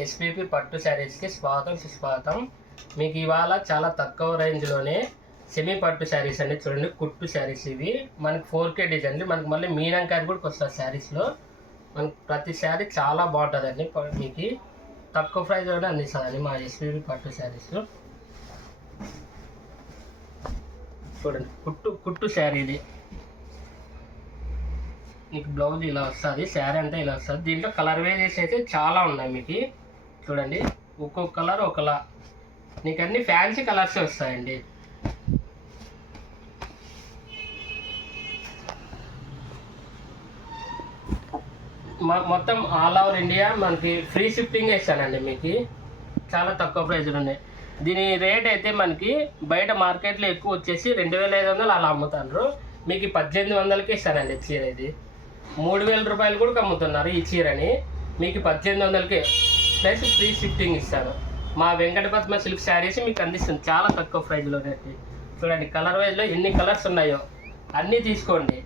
SPP పట్టు శారీస్కి స్వాగతం సుస్వాగతం మీకు ఇవాళ చాలా తక్కువ రేంజ్లోనే సెమీ పట్టు శారీస్ అండి. చూడండి కుట్టు శారీస్ ఇవి. మనకి ఫోర్ కే డిజైన్ మనకి మళ్ళీ మీనంకారి కూడా వస్తుంది శారీస్లో మనకి ప్రతి శారీ చాలా బాగుంటుందండి. మీకు తక్కువ ప్రైస్లోనే అందిస్తుందండి మా ఎస్పీపీ పట్టు శారీస్. చూడండి కుట్టు కుట్టు శారీ ఇది. మీకు బ్లౌజ్ ఇలా వస్తుంది శారీ అంతా ఇలా వస్తుంది. దీంట్లో కలర్ వేజెస్ అయితే చాలా ఉన్నాయి మీకు. చూడండి. ఒక్కొక్క కలర్ ఒకలా. నీకు అన్ని ఫ్యాన్సీ కలర్స్ వస్తాయండి. మొత్తం ఆల్ ఓవర్ ఇండియా మనకి ఫ్రీ షిఫ్టింగ్ ఇస్తానండి మీకు. చాలా తక్కువ ప్రైజ్లు ఉన్నాయి. దీని రేట్ అయితే మనకి బయట మార్కెట్లో ఎక్కువ వచ్చేసి రెండు వేల ఐదు వందలు అలా అమ్ముతారు మీకు పద్దెనిమిది వందలకి ఇస్తానండి చీర ఇది. మూడు వేల రూపాయలు కూడా అమ్ముతున్నారు ఈ చీరని. మీకు పద్దెనిమిది వందలకి. ప్లస్ ఫ్రీ షిఫ్టింగ్ ఇస్తారు మా వెంకటపద్మ సిల్క్ శారీస్ మీకు అందిస్తుంది చాలా తక్కువ ప్రైజ్లో చూడండి కలర్ వైజ్లో ఎన్ని కలర్స్ ఉన్నాయో అన్నీ తీసుకోండి.